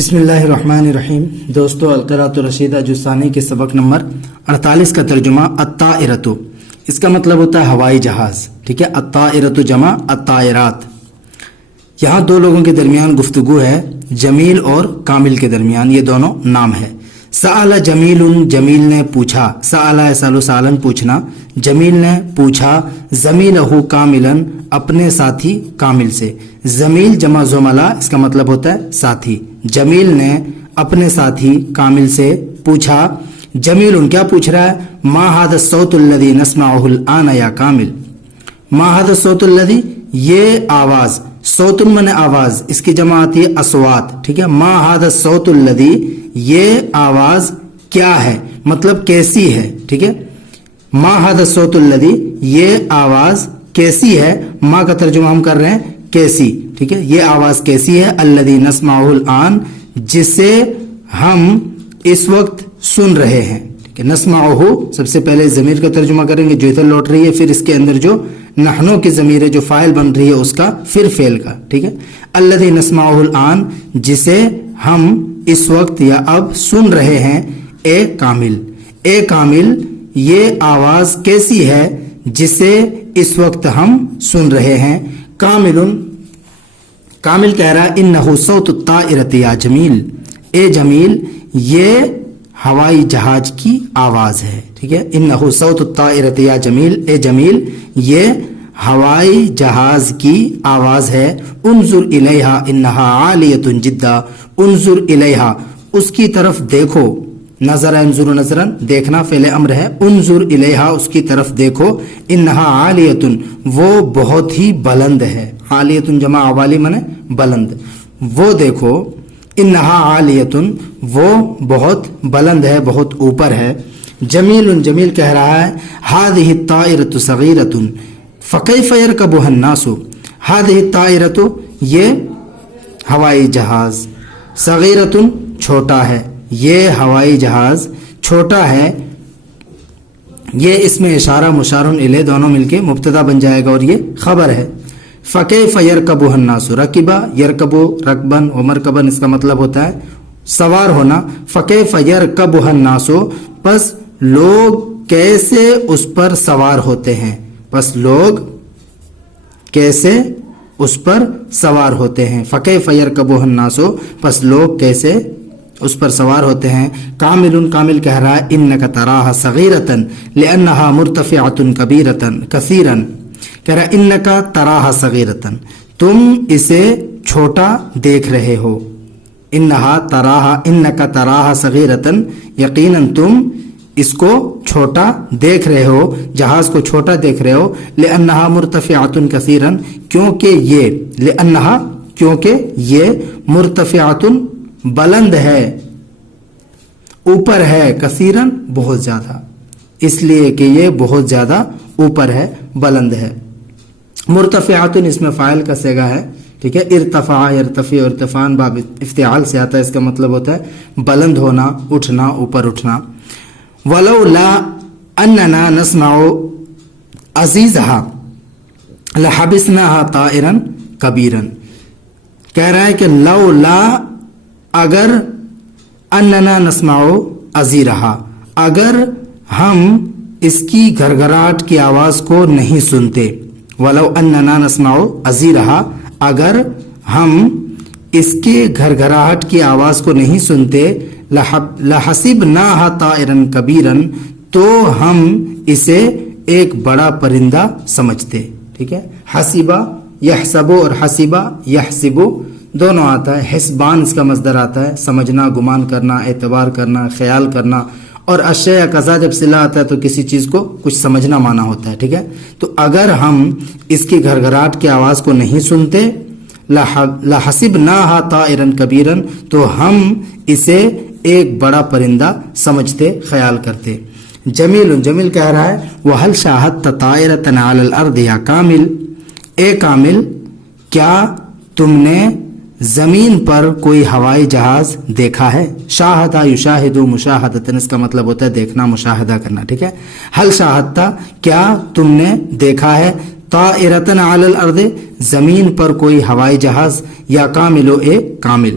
بسم اللہ الرحمن الرحیم۔ دوستو القراۃ الرشیدہ جز ثانی کے سبق نمبر 48 کا ترجمہ الطائرۃ، اس کا مطلب ہوتا ہے ہوائی جہاز، ٹھیک ہے۔ الطائرۃ جمع الطائرات۔ یہاں دو لوگوں کے درمیان گفتگو ہے، جمیل اور کامل کے درمیان، یہ دونوں نام ہے۔ سأل جمیل، جمیل نے پوچھا، سأل یسأل سالن پوچھنا، جمیل نے پوچھا زمیلہ کاملا، اپنے ساتھی کامل سے۔ زمیل جمع زملا، اس کا مطلب ہوتا ہے ساتھی۔ جمیل نے اپنے ساتھی کامل سے پوچھا، جمیل کیا پوچھ رہا ہے؟ ما ھذا الصوت الذی نسمعہ الآن یا کامل۔ ما ھذا الصوت الذی، یہ آواز، صوت من آواز، اس کی جمع آتی ہے اصوات، ٹھیک ہے۔ ما ھذا الصوت الذی، یہ آواز کیا ہے، مطلب کیسی ہے، ٹھیک ہے۔ ما ھذا الصوت الذی، یہ آواز کیسی ہے، ما کا ترجمہ ہم کر رہے ہیں کیسی، ٹھیک ہے۔ یہ آواز کیسی ہے، الذی نسمعہ الآن، جسے ہم اس وقت سن رہے ہیں، ٹھیک ہے۔ نسمعہ، سب سے پہلے ضمیر کا ترجمہ کریں گے جو ادھر لوٹ رہی ہے، پھر اس کے اندر جو نحنو کی ضمیر ہے جو فاعل بن رہی ہے اس کا، پھر فعل کا، ٹھیک ہے۔ الذی نسمعہ الآن، جسے ہم اس وقت یا اب سن رہے ہیں، اے کامل، اے کامل، یہ آواز کیسی ہے جسے اس وقت ہم سن رہے ہیں۔ کامل کہہ رہا ہے انہ صوت الطائرۃ یا جمیل، اے جمیل، یہ ہوائی جہاز کی آواز ہے، ٹھیک ہے۔ انہ صوت الطائرۃ یا جمیل، اے جمیل، یہ ہوائی جہاز کی آواز ہے۔ انظر الیہا انہا عالیۃ جدا، انظر الیہا، اس کی طرف دیکھو، نظر انظر نظرن، دیکھنا فعل امر ہے، انظر الیہا، اس کی طرف دیکھو، انہا عالیۃ، وہ بہت ہی بلند ہے، عالیۃ جمع عوالی منے بلند، وہ دیکھو، انہا عالیۃ، وہ بہت بلند ہے، بہت اوپر ہے۔ جمیل، جمیل کہہ رہا ہے ھذہ الطائرۃ صغیرۃ فکیف یرکبھا الناس، ھذہ الطائرۃ، یہ ہوائی جہاز، صغیرۃ، چھوٹا ہے، یہ ہوائی جہاز چھوٹا ہے، یہ اس میں اشارہ مشار الیہ دونوں مل کے مبتدا بن جائے گا اور یہ خبر ہے۔ فکیف یرکبھا الناس، رکبہ یرکب رکبن و مرکبن، اس کا مطلب ہوتا ہے سوار ہونا۔ فکیف یرکبھا الناس، پس لوگ کیسے اس پر سوار ہوتے ہیں، پس لوگ کیسے اس پر سوار ہوتے ہیں۔ فکیف یرکبھا الناس، پس لوگ کیسے اس پر سوار ہوتے ہیں۔ کامل کہہ رہا ہے انک تراھا صغیرۃ لانھا مرتفعۃ کبیرۃ کثیرا، کہہ رہا ہے انک تراھا صغیرۃ، تم اسے چھوٹا دیکھ رہے ہو، انک تراھا صغیرۃ، یقیناً تم اس کو چھوٹا دیکھ رہے ہو، جہاز کو چھوٹا دیکھ رہے ہو۔ لانھا مرتفعۃ کثیرا، کیونکہ یہ مرتفعۃ، بلند ہے، اوپر ہے، کثیرن، بہت زیادہ، اس لیے کہ یہ بہت زیادہ اوپر ہے، بلند ہے۔ مرتفعات اس میں فاعل کا صیغہ ہے، ٹھیک ہے۔ ارتفع یرتفع، ارتفان باب افتعال سے آتا ہے، اس کا مطلب ہوتا ہے بلند ہونا، اٹھنا، اوپر اٹھنا۔ ولولا اننا نسمع عزیزھا لحبسناھا طائرا کبیرا، کہہ رہا ہے کہ لولا، اگر، اننا نسمع عزیرہا، اگر ہم اس کی گھرگھراہٹ کی آواز کو نہیں سنتے، ولو اننا نسمع عزیرہا، اگر ہم اس کے گھرگھراہٹ کی آواز کو نہیں سنتے، لحسبناھا طائرا کبیرا، تو ہم اسے ایک بڑا پرندہ سمجھتے، ٹھیک ہے۔ حسبہ یحسب اور حسبہ یحسب دونوں آتا ہے، حسبان اس کا مصدر آتا ہے، سمجھنا، گمان کرنا، اعتبار کرنا، خیال کرنا، اور اشیاء قضا جب صلہ آتا ہے تو کسی چیز کو کچھ سمجھنا معنی ہوتا ہے، ٹھیک ہے۔ تو اگر ہم اس کی گھرگھراہٹ کی آواز کو نہیں سنتے، لحسبناھا طائرا کبیرا، تو ہم اسے ایک بڑا پرندہ سمجھتے، خیال کرتے۔ جمیل کہہ رہا ہے وَهَلْ شَاهَدتَّ طَائِرَةً عَلَى الْأَرْضِ یا کامل، اے کامل، کیا تم نے زمین پر کوئی ہوائی جہاز دیکھا ہے؟ شاہدہ یشاہد مشاہدتاً، اس کا مطلب ہوتا ہے دیکھنا، مشاہدہ کرنا، ٹھیک ہے۔ حل شاہدتا، کیا تم نے دیکھا ہے، طائرۃ علی الارض، زمین پر کوئی ہوائی جہاز، یا کامل، اے کامل۔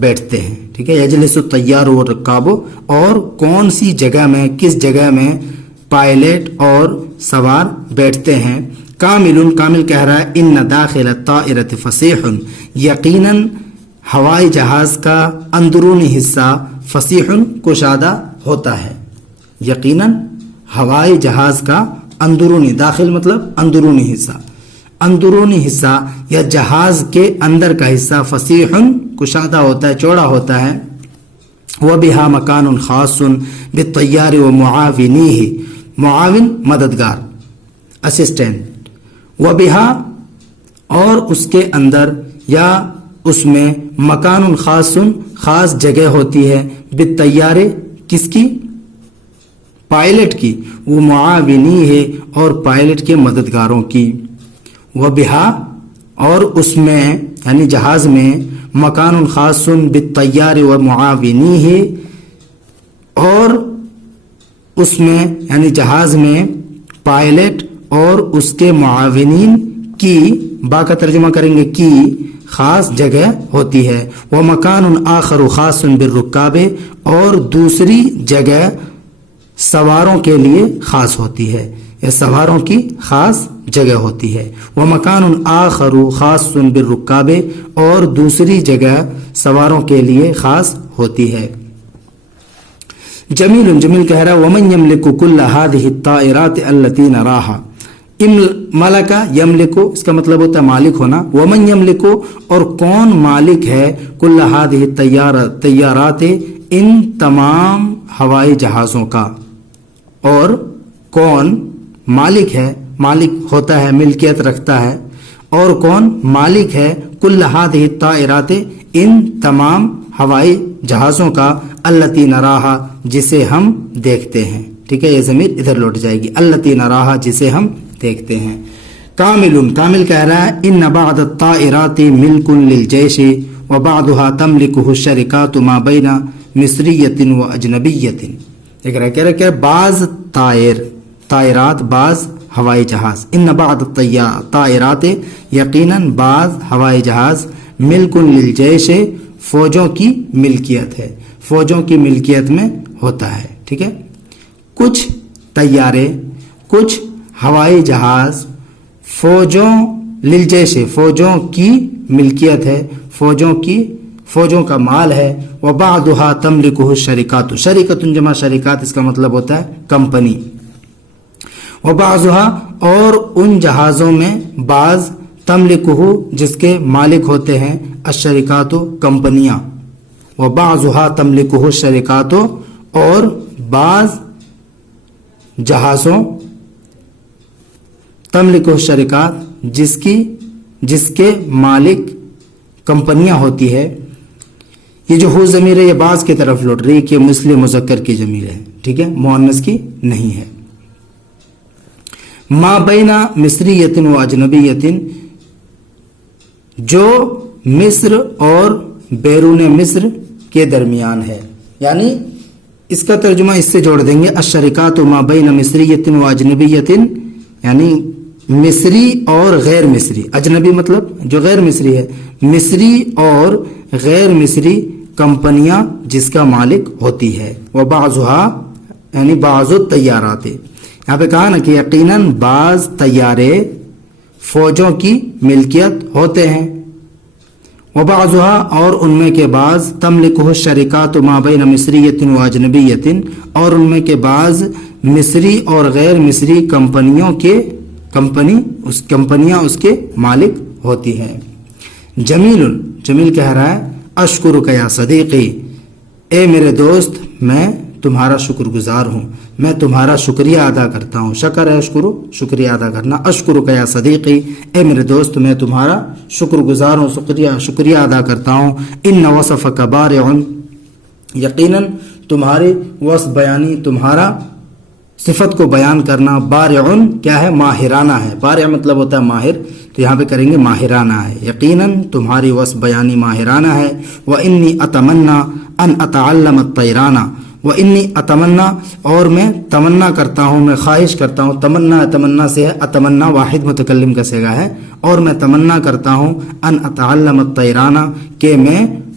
بیٹھتے ہیں. ٹھیک ہے, یجلس الطیار والرکاب, اور کون سی جگہ میں, کس جگہ میں پائلٹ اور سوار بیٹھتے ہیں. کامل, کامل کہہ رہا ہے ان داخل الطائرۃ فصیح, یقیناً ہوائی جہاز کا اندرونی حصہ فصیح کشادہ ہوتا ہے. یقیناً ہوائی جہاز کا اندرونی, داخل مطلب اندرونی حصہ, اندرونی حصہ یا جہاز کے اندر کا حصہ فصیح کشادہ ہوتا ہے, چوڑا ہوتا ہے. وبہا مکان خاص بالطیار ومعاونیہ, معاون مددگار, اسسٹنٹ. وبہا اور اس کے اندر یا اس میں مکان خاص, خاص جگہ ہوتی ہے, بالطیار کس کی, پائلٹ کی, وہ معاونی ہے اور پائلٹ کے مددگاروں کی. وبہا اور اس میں یعنی جہاز میں, مکان خاص بالطیار و معاونی ہے, اور اس میں یعنی جہاز میں پائلٹ اور اس کے معاونین کی, با کا ترجمہ کریں گے کی, خاص جگہ ہوتی ہے. وہ مکان آخر خاص بالرکاب, اور دوسری جگہ سواروں کے لیے خاص ہوتی ہے, یا سواروں کی خاص جگہ ہوتی ہے. وہ مکان آخر خاص بالرکاب, اور دوسری جگہ سواروں کے لیے خاص ہوتی ہے. جمیل, جمیل کہہ رہا ہے ومن یملک کل هذه الطائرات التي نراها, ملکا یملکو اس کا مطلب ہوتا ہے مالک ہونا. ومن یملکو اور کون مالک ہے, کل هذه الطیارات ان تمام ہوائی جہازوں کا, اور کون مالک ہے, مالک ہوتا ہے ملکیت رکھتا ہے, اور کون مالک ہے کل هذه الطائرات ان تمام ہوائی جہازوں کا, التی نراہا جسے ہم دیکھتے ہیں. ٹھیک ہے, یہ ضمیر ادھر لوٹ جائے گی, التی نراہا جسے ہم دیکھتے ہیں. کامل, کامل کہہ رہا ہے ان بعض الطائرات ملک للجیش وبعضها تملکه الشرکات ما بین مصریۃ و اجنبیۃ. دیکھ رہا ہے, کہہ رہا ہے بعض طائرات, بعض ہوائی جہاز, ان بعض الطائرات یقیناً بعض ہوائی جہاز, ملک للجیش فوجوں کی ملکیت ہے, فوجوں کی ملکیت میں ہوتا ہے. ٹھیک ہے, کچھ طیارے, کچھ ہوائی جہاز فوجوں, للجیش فوجوں کی ملکیت ہے, فوجوں کا مال ہے. وبعضها تملکه الشرکات, شریکۃ جمع شریکات اس کا مطلب ہوتا ہے کمپنی. وبعضها اور ان جہازوں میں بعض, تملکہ جس کے مالک ہوتے ہیں, الشرکات کمپنیاں. وبعضها تملکہ الشرکات اور بعض جہازوں, تملکہ الشرکات جس کے مالک کمپنیاں ہوتی ہے. یہ جو ہو ضمیر ہے یہ بعض کی طرف لوٹ رہی کہ مسلم مذکر کی ضمیر ہے. ٹھیک ہے, مؤنث کی نہیں ہے. ما بین مصریۃ و اجنبیۃ, جو مصر اور بیرون مصر کے درمیان ہے. یعنی اس کا ترجمہ اس سے جوڑ دیں گے, الشرکات ما بین مصریۃ و اجنبیۃ, یعنی مصری اور غیر مصری, اجنبی مطلب جو غیر مصری ہے, مصری اور غیر مصری کمپنیاں جس کا مالک ہوتی ہے. وبعضها یعنی بعض الطیارات, یہاں پہ کہا نا کہ یقیناً بعض طیارے فوجوں کی ملکیت ہوتے ہیں. وبعضها اور ان میں کے بعض, تملکہ الشرکات ما بین مصریۃ و اجنبیۃ, اور ان میں کے بعض مصری اور غیر مصری کمپنیاں اس کے مالک ہوتی ہیں. جمیل, جمیل کہہ رہا ہے اشکرک یا صدیقی, اے میرے دوست میں تمہارا شکر گزار ہوں, میں تمہارا شکریہ ادا کرتا ہوں. شکر ہے اشکرو, شکریہ ادا کرنا. اشکرک یا صدیقی, اے میرے دوست میں تمہارا شکر گزار ہوں, شکریہ ادا کرتا ہوں. ان وصفک بارع, یقیناً تمہاری وصف بیانی, تمہارا صفت کو بیان کرنا, بارع کیا ہے, ماہرانہ ہے. بارع مطلب ہوتا ہے ماہر, تو یہاں پہ کریں گے ماہرانہ ہے. یقیناً تمہاری وصف بیانی ماہرانہ ہے. وانی اتمنی ان اتعلم الطیرانہ, وانی اتمنا اور میں تمنا کرتا ہوں, میں خواہش کرتا ہوں. تمنا سے ہے, اتمنا واحد متکلم کا صیغہ ہے, اور میں تمنا کرتا ہوں ان اتعلم الطیرانہ کہ میں